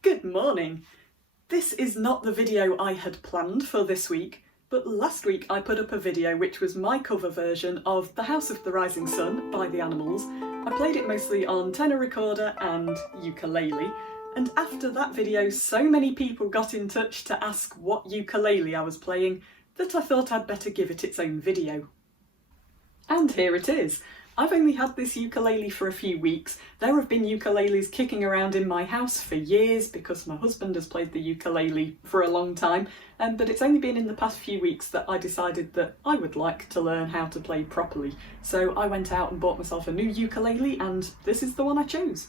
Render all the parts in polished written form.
Good morning! This is not the video I had planned for this week, but last week I put up a video which was my cover version of The House of the Rising Sun by The Animals. I played it mostly on tenor recorder and ukulele, and after that video so many people got in touch to ask what ukulele I was playing that I thought I'd better give it its own video. And here it is. I've only had this ukulele for a few weeks. There have been ukuleles kicking around in my house for years because my husband has played the ukulele for a long time, but it's only been in the past few weeks that I decided that I would like to learn how to play properly. So I went out and bought myself a new ukulele, and this is the one I chose.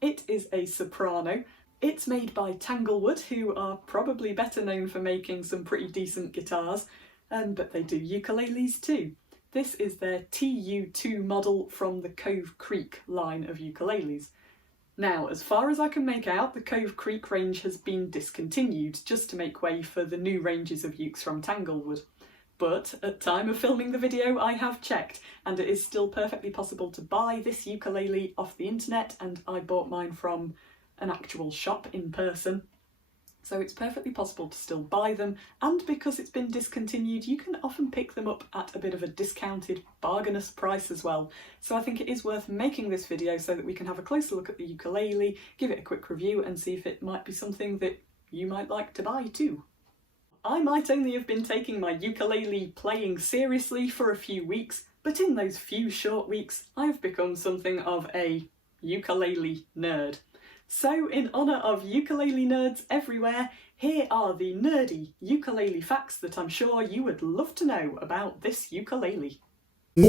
It is a soprano. It's made by Tanglewood, who are probably better known for making some pretty decent guitars, but they do ukuleles too. This is their TU2 model from the Cove Creek line of ukuleles. Now, as far as I can make out, the Cove Creek range has been discontinued just to make way for the new ranges of ukes from Tanglewood. But at time of filming the video I have checked, and it is still perfectly possible to buy this ukulele off the internet, and I bought mine from an actual shop in person. So it's perfectly possible to still buy them, and because it's been discontinued you can often pick them up at a bit of a discounted, bargainous price as well. So I think it is worth making this video so that we can have a closer look at the ukulele, give it a quick review and see if it might be something that you might like to buy too. I might only have been taking my ukulele playing seriously for a few weeks, but in those few short weeks I have become something of a ukulele nerd. So, in honour of ukulele nerds everywhere, here are the nerdy ukulele facts that I'm sure you would love to know about this ukulele. The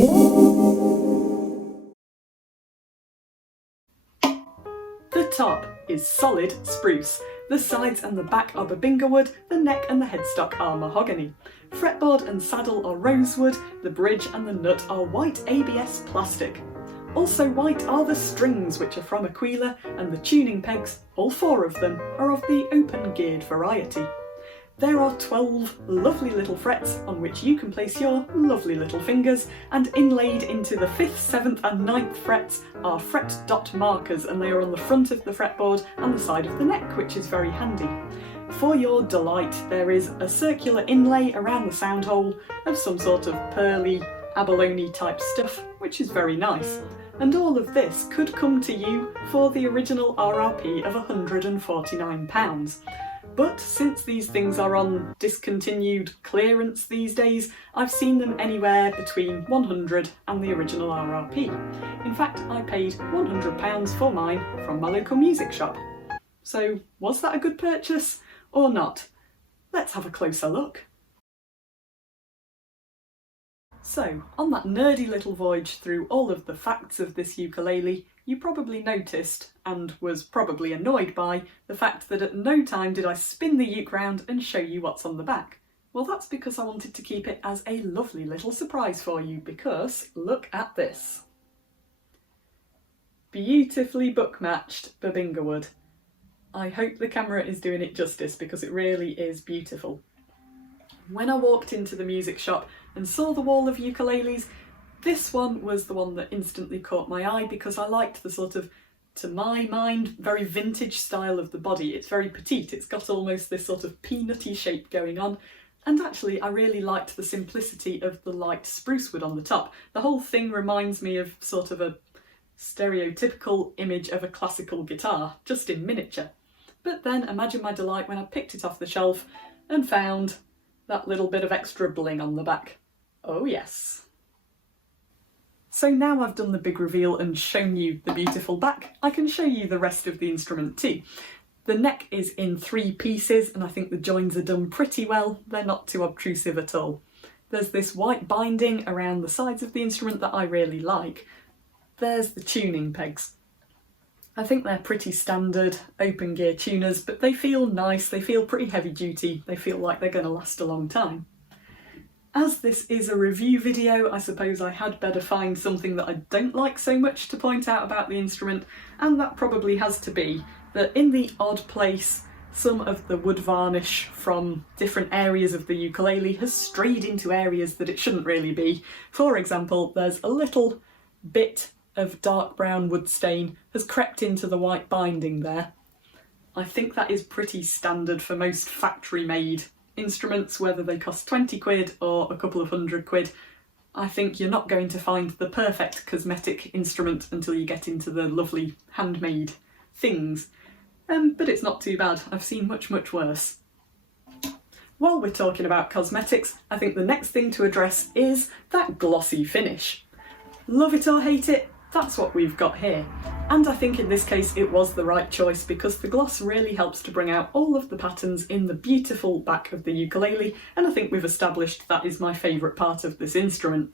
top is solid spruce. The sides and the back are babinga wood, the neck and the headstock are mahogany. Fretboard and saddle are rosewood, the bridge and the nut are white ABS plastic. Also white are the strings, which are from Aquila, and the tuning pegs, all four of them, are of the open-geared variety. There are 12 lovely little frets on which you can place your lovely little fingers, and inlaid into the 5th, 7th and 9th frets are fret dot markers, and they are on the front of the fretboard and the side of the neck, which is very handy. For your delight, there is a circular inlay around the sound hole of some sort of pearly, abalone type stuff, which is very nice. And all of this could come to you for the original RRP of £149. But since these things are on discontinued clearance these days, I've seen them anywhere between £100 and the original RRP. In fact, I paid £100 for mine from my local music shop. So was that a good purchase or not? Let's have a closer look. So, on that nerdy little voyage through all of the facts of this ukulele, you probably noticed, and was probably annoyed by, the fact that at no time did I spin the uke round and show you what's on the back. Well, that's because I wanted to keep it as a lovely little surprise for you, because look at this. Beautifully book-matched babinga wood. I hope the camera is doing it justice because it really is beautiful. When I walked into the music shop and saw the wall of ukuleles, this one was the one that instantly caught my eye because I liked the sort of, to my mind, very vintage style of the body. It's very petite, it's got almost this sort of peanutty shape going on, and actually I really liked the simplicity of the light spruce wood on the top. The whole thing reminds me of sort of a stereotypical image of a classical guitar, just in miniature. But then imagine my delight when I picked it off the shelf and found that little bit of extra bling on the back. Oh yes. So now I've done the big reveal and shown you the beautiful back, I can show you the rest of the instrument too. The neck is in 3 pieces and I think the joins are done pretty well, they're not too obtrusive at all. There's this white binding around the sides of the instrument that I really like. There's the tuning pegs. I think they're pretty standard open gear tuners, but they feel nice, they feel pretty heavy duty, they feel like they're going to last a long time. As this is a review video, I suppose I had better find something that I don't like so much to point out about the instrument, and that probably has to be that in the odd place some of the wood varnish from different areas of the ukulele has strayed into areas that it shouldn't really be. For example, there's a little bit of dark brown wood stain has crept into the white binding there. I think that is pretty standard for most factory-made instruments, whether they cost 20 quid or a couple of £100. I think you're not going to find the perfect cosmetic instrument until you get into the lovely handmade things. But it's not too bad. I've seen much, much worse. While we're talking about cosmetics, I think the next thing to address is that glossy finish. Love it or hate it, that's what we've got here. And I think in this case it was the right choice because the gloss really helps to bring out all of the patterns in the beautiful back of the ukulele, and I think we've established that is my favourite part of this instrument.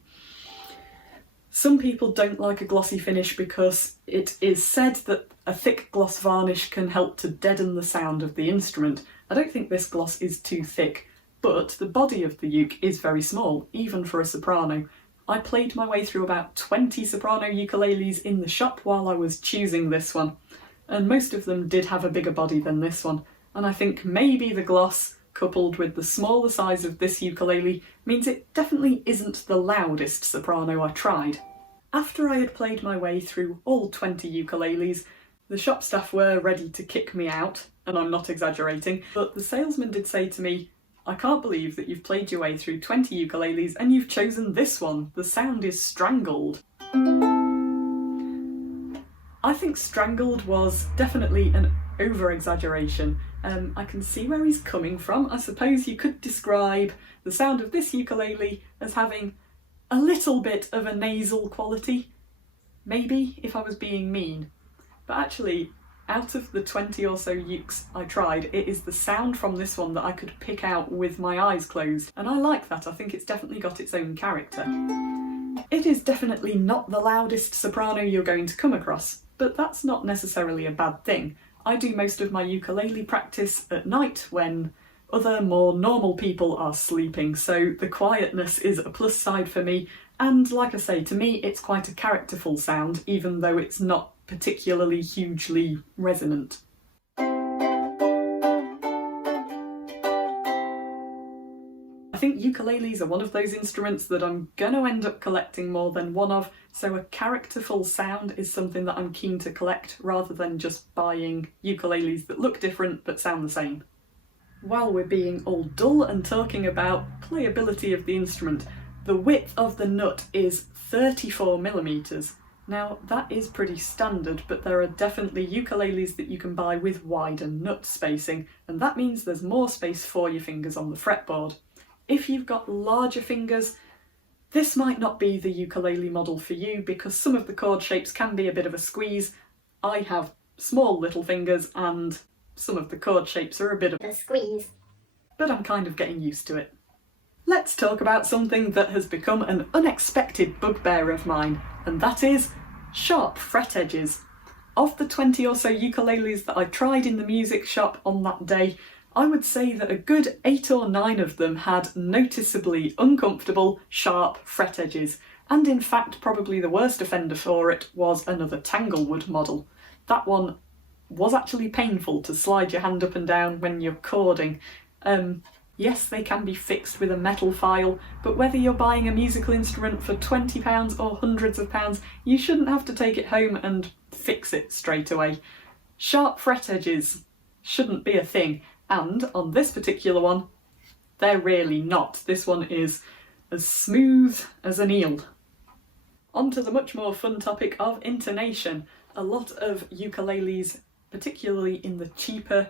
Some people don't like a glossy finish because it is said that a thick gloss varnish can help to deaden the sound of the instrument. I don't think this gloss is too thick, but the body of the uke is very small, even for a soprano. I played my way through about 20 soprano ukuleles in the shop while I was choosing this one, and most of them did have a bigger body than this one, and I think maybe the gloss, coupled with the smaller size of this ukulele, means it definitely isn't the loudest soprano I tried. After I had played my way through all 20 ukuleles, the shop staff were ready to kick me out, and I'm not exaggerating, but the salesman did say to me, "I can't believe that you've played your way through 20 ukuleles and you've chosen this one. The sound is strangled." I think strangled was definitely an over-exaggeration. I can see where he's coming from. I suppose you could describe the sound of this ukulele as having a little bit of a nasal quality, maybe, if I was being mean. But actually, out of the 20 or so ukes I tried, it is the sound from this one that I could pick out with my eyes closed, and I like that. I think it's definitely got its own character. It is definitely not the loudest soprano you're going to come across, but that's not necessarily a bad thing. I do most of my ukulele practice at night when other more normal people are sleeping, so the quietness is a plus side for me, and like I say, to me it's quite a characterful sound, even though it's not particularly hugely resonant. I think ukuleles are one of those instruments that I'm going to end up collecting more than one of, so a characterful sound is something that I'm keen to collect rather than just buying ukuleles that look different but sound the same. While we're being all dull and talking about playability of the instrument, the width of the nut is 34mm. Now that is pretty standard, but there are definitely ukuleles that you can buy with wider nut spacing, and that means there's more space for your fingers on the fretboard. If you've got larger fingers, this might not be the ukulele model for you because some of the chord shapes can be a bit of a squeeze. I have small little fingers and some of the chord shapes are a bit of a squeeze, but I'm kind of getting used to it. Let's talk about something that has become an unexpected bugbear of mine, and that is sharp fret edges. Of the 20 or so ukuleles that I tried in the music shop on that day, I would say that a good 8 or 9 of them had noticeably uncomfortable, sharp fret edges, and in fact probably the worst offender for it was another Tanglewood model. That one was actually painful to slide your hand up and down when you're chording. Yes, they can be fixed with a metal file, but whether you're buying a musical instrument for £20 or hundreds of pounds, you shouldn't have to take it home and fix it straight away. Sharp fret edges shouldn't be a thing, and on this particular one, they're really not. This one is as smooth as an eel. On to the much more fun topic of intonation. A lot of ukuleles, particularly in the cheaper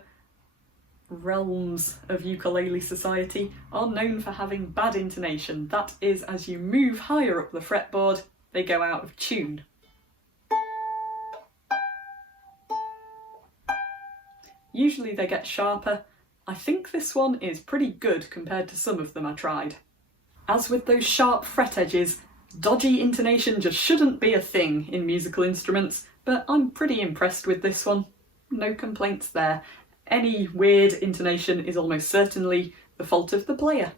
realms of ukulele society, are known for having bad intonation. That is, as you move higher up the fretboard, they go out of tune. Usually they get sharper. I think this one is pretty good compared to some of them I tried. As with those sharp fret edges, dodgy intonation just shouldn't be a thing in musical instruments, but I'm pretty impressed with this one. No complaints there. Any weird intonation is almost certainly the fault of the player.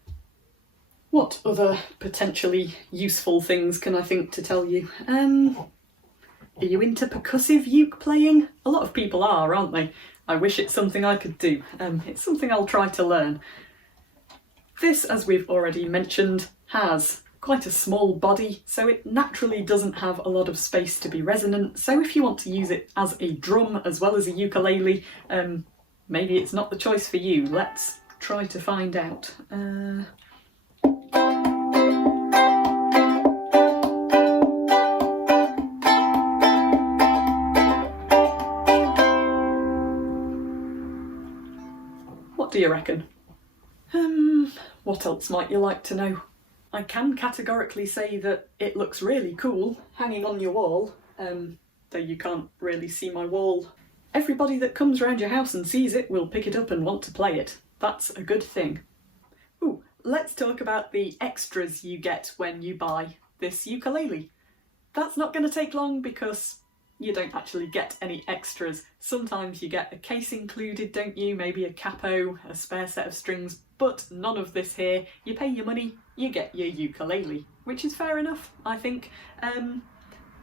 What other potentially useful things can I think to tell you? Are you into percussive uke playing? A lot of people are, aren't they? I wish it's something I could do. It's something I'll try to learn. This, as we've already mentioned, has quite a small body, so it naturally doesn't have a lot of space to be resonant, so if you want to use it as a drum as well as a ukulele, maybe it's not the choice for you. Let's try to find out. What do you reckon? What else might you like to know? I can categorically say that it looks really cool hanging on your wall, though you can't really see my wall. Everybody that comes round your house and sees it will pick it up and want to play it. That's a good thing. Ooh, let's talk about the extras you get when you buy this ukulele. That's not going to take long because you don't actually get any extras. Sometimes you get a case included, don't you? Maybe a capo, a spare set of strings, but none of this here. You pay your money, you get your ukulele, which is fair enough, I think.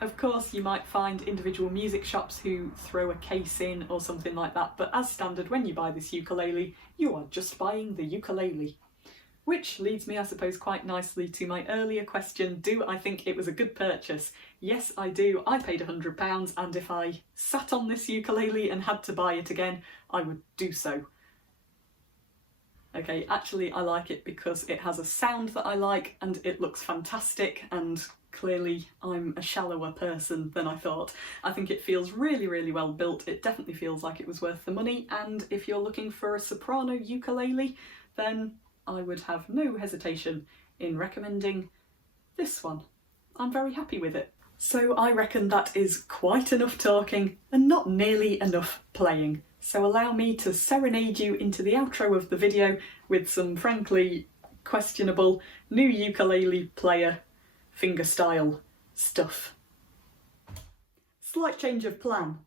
Of course, you might find individual music shops who throw a case in or something like that, but as standard, when you buy this ukulele, you are just buying the ukulele. Which leads me, I suppose, quite nicely to my earlier question, do I think it was a good purchase? Yes, I do. I paid £100, and if I sat on this ukulele and had to buy it again, I would do so. Okay, actually I like it because it has a sound that I like and it looks fantastic, and clearly I'm a shallower person than I thought. I think it feels really, really well built. It definitely feels like it was worth the money, and if you're looking for a soprano ukulele, then I would have no hesitation in recommending this one. I'm very happy with it. So I reckon that is quite enough talking and not nearly enough playing. So allow me to serenade you into the outro of the video with some frankly questionable new ukulele player fingerstyle stuff. Slight change of plan.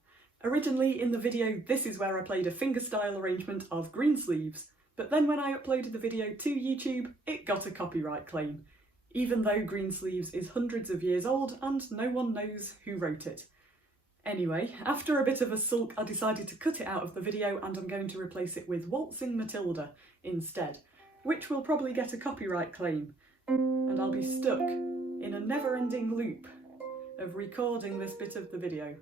Originally in the video this is where I played a fingerstyle arrangement of Greensleeves, but then when I uploaded the video to YouTube it got a copyright claim, even though Greensleeves is hundreds of years old and no one knows who wrote it. Anyway, after a bit of a sulk I decided to cut it out of the video and I'm going to replace it with Waltzing Matilda instead, which will probably get a copyright claim, and I'll be stuck in a never-ending loop of recording this bit of the video.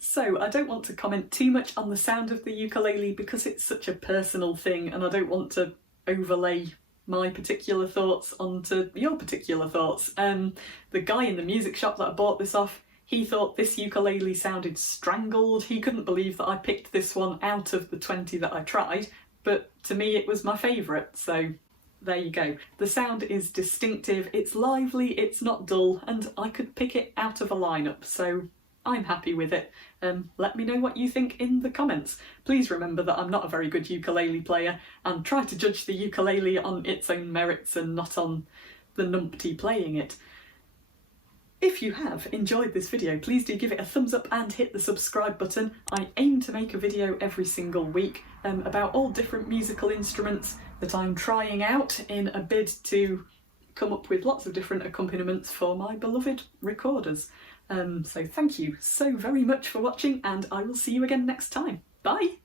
So I don't want to comment too much on the sound of the ukulele because it's such a personal thing and I don't want to overlay my particular thoughts onto your particular thoughts. The guy in the music shop that I bought this off, he thought this ukulele sounded strangled. He couldn't believe that I picked this one out of the 20 that I tried, but to me it was my favourite, so there you go. The sound is distinctive, it's lively, it's not dull, and I could pick it out of a lineup, so I'm happy with it. Let me know what you think in the comments. Please remember that I'm not a very good ukulele player and try to judge the ukulele on its own merits and not on the numpty playing it. If you have enjoyed this video, please do give it a thumbs up and hit the subscribe button. I aim to make a video every single week about all different musical instruments that I'm trying out in a bid to come up with lots of different accompaniments for my beloved recorders. So thank you so very much for watching, and I will see you again next time. Bye!